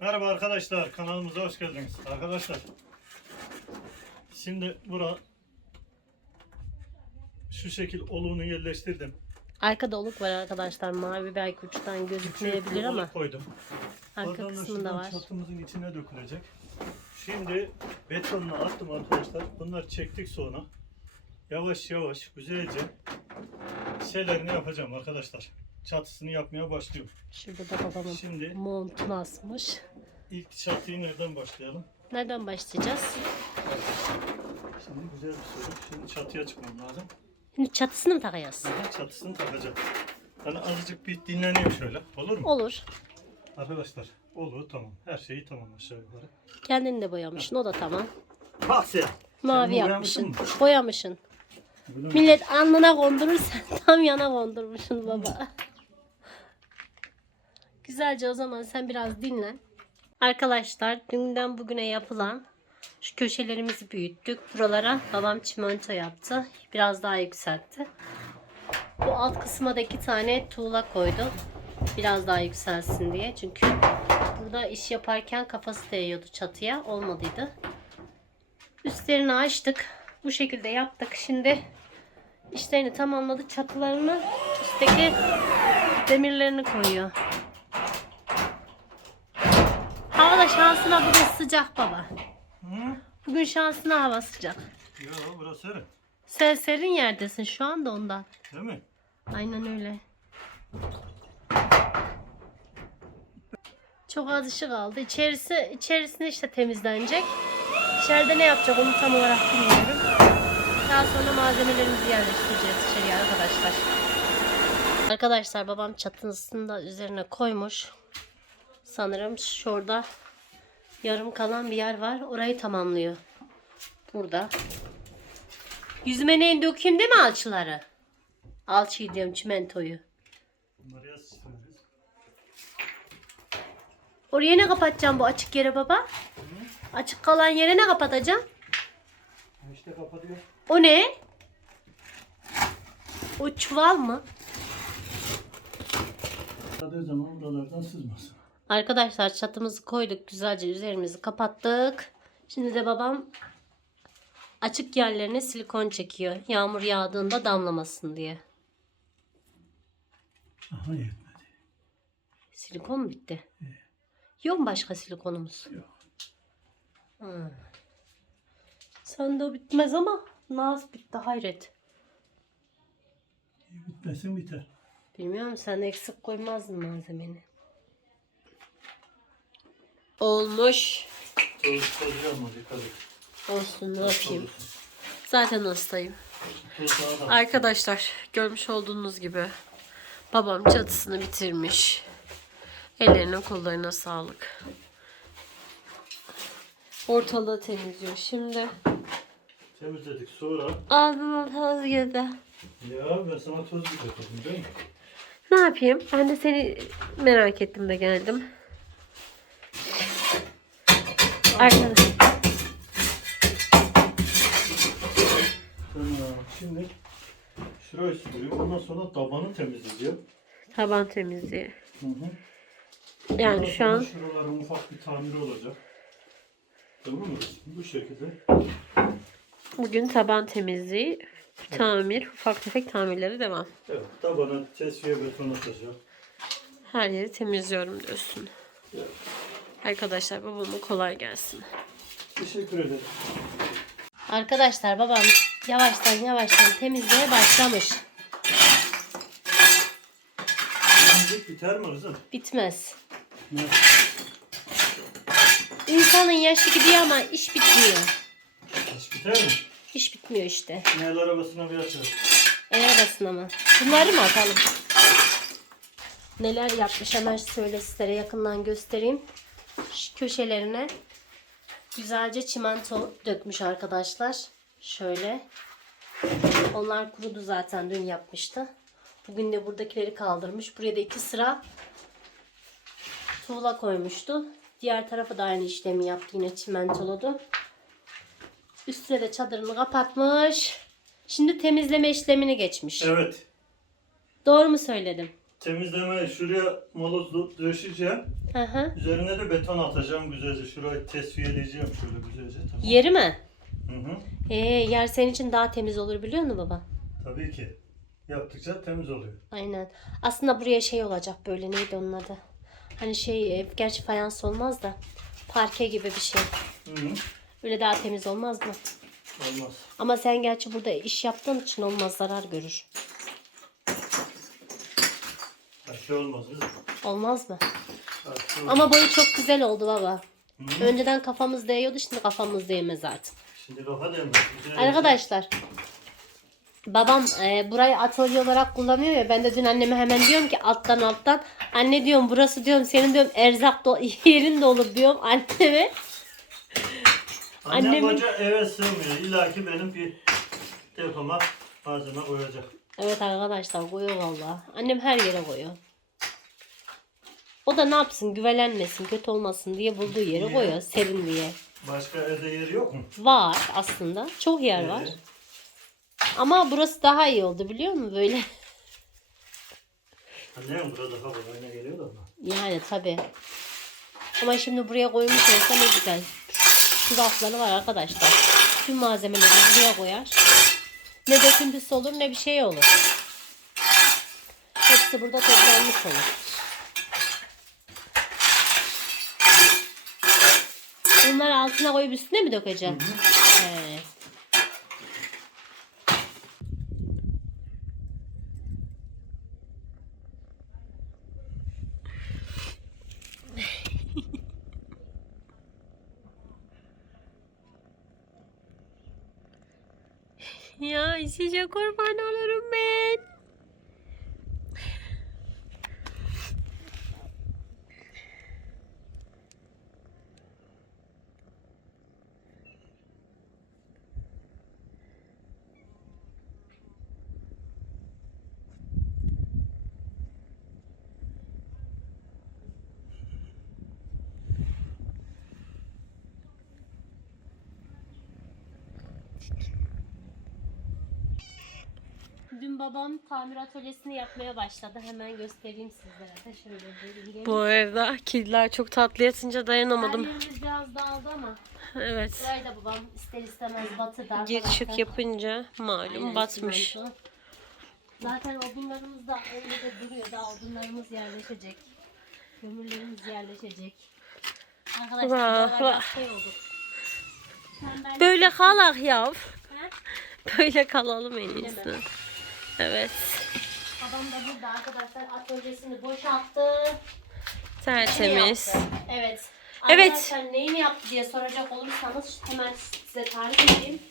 Merhaba arkadaşlar, kanalımıza hoş geldiniz. Arkadaşlar, şimdi bura şu şekil oluğunu yerleştirdim. Arkada oluk var arkadaşlar. Mavi belki uçtan gözükmeyebilir Küçük bir ama oluk koydum. arka Oradan da kısmında şuradan var. çatımızın içine dökülecek. Şimdi betonla attım arkadaşlar. Bunları çektik sonra. Yavaş yavaş, güzelce şeylerini yapacağım arkadaşlar. Çatısını yapmaya başlıyorum. Şurada da babamın Şimdi montunu asmış. ilk çatıyı nereden başlayalım? Nereden başlayacağız? Şimdi güzel bir soru. Şimdi çatıya çıkmam lazım. Şimdi çatısını mı takacağız? Çatısını takacağım. Ben azıcık bir dinleneyim şöyle. Olur mu? Olur. Arkadaşlar olur tamam. Her şeyi tamam aşağı yukarı. Kendini de boyamışsın. O da tamam. Bak sen. Mavi bunu yapmışsın. boyamışsın mi? Millet alnına kondurur sen tam yana kondurmuşsun baba. Güzelce o zaman sen biraz dinlen. Arkadaşlar dünden bugüne yapılan şu köşelerimizi büyüttük. Buralara babam çimento yaptı. Biraz daha yükseltti. Bu alt kısma da iki tane tuğla koydu. Biraz daha yükselsin diye. Çünkü burada iş yaparken kafası değiyordu çatıya. Olmadıydı. Üstlerini açtık. Bu şekilde yaptık. Şimdi işlerini tamamladı. Çatılarını üstteki demirlerini koyuyor. Hava da şansına bugün sıcak baba. Hı? Bugün şansına hava sıcak. Yo burası serin. Sen serin yerdesin şu anda ondan. Değil mi? Aynen öyle. Çok az ışık aldı. İçerisi, içerisinde işte temizlenecek. İçeride ne yapacak onu tam olarak bilmiyorum. Daha sonra malzemelerimizi yerleştireceğiz içeriye arkadaşlar. Arkadaşlar babam çatısını da üzerine koymuş. Sanırım şurada yarım kalan bir yer var. Orayı tamamlıyor. Burada. Yüzüme neyin dökeyim değil mi alçıları? Alçıyı diyorum çimentoyu. Oraya ne kapatacağım bu açık yere baba? Açık kalan yere ne kapatacağım? İşte kapatıyor. O ne? O çuval mı? Kapadığı zaman buralardan sızmasın. Arkadaşlar çatımızı koyduk güzelce üzerimizi kapattık. Şimdi de babam açık yerlerine silikon çekiyor. Yağmur yağdığında damlamasın diye. Aha yetmedi. Silikon mu bitti? Yok mu başka silikonumuz? Yok. Hı. Sen de o bitmez ama Naz bitti hayret. Bitmesin biter. Bilmiyorum sen eksik koymazdın malzemeni. Olmuş. Yapma dikkat et. Olsun ne yapayım. Zaten hastayım. Arkadaşlar görmüş olduğunuz gibi babam çatısını bitirmiş. Ellerine kollarına sağlık. Ortalığı temizliyor şimdi. Temizledik sonra. Ağzıma toz girdi. Ya ben sana toz getirdim değil mi? Ne yapayım? Ben de seni merak ettim de geldim. Arkadaşlar. Tamam. Şimdi şurayı sürüyorum. Ondan sonra tabanı temizleyeceğim. Taban temizliği. Hı hı. Yani Ondan şu sonra an Şuraların ufak bir tamiri olacak. Tamam mı? Bu şekilde. bugün taban temizliği, tamir, ufak tefek tamirleri devam. Evet. Tabana tesviye beton atacağım. Her yeri temizliyorum diyorsun. Evet. Arkadaşlar babama kolay gelsin. Teşekkür ederim. Arkadaşlar babam yavaştan yavaştan temizliğe başlamış. Şimdi biter mi kızım? Bitmez. Ne? İnsanın yaşı gidiyor ama iş bitmiyor. Hiç biter mi? İş bitmiyor işte. El arabasına bir açalım. El arabasına mı? Bunları mı atalım? Neler yapmış hemen şöyle sizlere yakından göstereyim. Köşelerine güzelce çimento dökmüş arkadaşlar. Şöyle. Onlar kurudu zaten dün yapmıştı. Bugün de buradakileri kaldırmış. Buraya da iki sıra tuğla koymuştu. Diğer tarafa da aynı işlemi yaptı. Yine çimentoladı. Üstüne de çadırını kapatmış. Şimdi temizleme işlemini geçmiş. Evet. Doğru mu söyledim? Temizleme şuraya moloz dö- döşeceğim. Hı hı. Üzerine de beton atacağım güzelce. Şurayı tesviyeleyeceğim şöyle güzelce. Tamam. Yeri mi? Hı hı. Ee, yer senin için daha temiz olur biliyor musun baba? Tabii ki. Yaptıkça temiz oluyor. Aynen. Aslında buraya şey olacak böyle neydi onun adı? Hani şey e, gerçi fayans olmaz da parke gibi bir şey. Hı hı. Öyle daha temiz olmaz mı? Olmaz. Ama sen gerçi burada iş yaptığın için olmaz zarar görür. Aşı olmaz kızım. Olmaz mı? Olmaz. Ama boyu çok güzel oldu baba. Hı. Önceden kafamız değiyordu şimdi kafamız değmez artık. Şimdi kafa değmez. Arkadaşlar babam e, burayı atölye olarak kullanıyor ya ben de dün anneme hemen diyorum ki alttan alttan anne diyorum burası diyorum senin diyorum erzak do- yerin dolu diyorum anneme. Annem Annemin- koca eve sığmıyor. İlla ki benim bir depoma malzeme koyacak. Evet arkadaşlar koyuyor valla. Annem her yere koyuyor. O da ne yapsın güvelenmesin kötü olmasın diye bulduğu yere Niye? koyuyor serin diye. Başka evde yeri yok mu? Var aslında çok yer var. Ama burası daha iyi oldu biliyor musun böyle. Annem burada daha kolayına geliyor da ama. Yani tabi. Ama şimdi buraya koymuş olsa ne güzel. Şu rafları var arkadaşlar. Tüm malzemeleri buraya koyar. Ne döküntüsü olur ne bir şey olur. Hepsi burada toplanmış olur. Bunları altına koyup üstüne mi dökeceğim? He. Ya size kurban olurum ben. Dün babam tamir atölyesini yapmaya başladı. Hemen göstereyim sizlere şöyle böyle. Bu arada kediler çok tatlı yatınca dayanamadım. yerimiz biraz dağıldı ama Evet. burayı da babam ister istemez batıda. Gir çık yapınca malum Aynen, batmış. çimento. Zaten odunlarımız da öyle de duruyor. Daha odunlarımız yerleşecek. Kömürlerimiz yerleşecek. Arkadaşlar Vah, buralar vah. şey oldu. Böyle kalak yav. Böyle kalalım en iyisi. Evet. Babam da burada arkadaşlar atölyesini boşalttı. Tertemiz. Yaptı? Evet. Evet. Arkadaşlar neyini yaptı diye soracak olursanız hemen size tarif edeyim.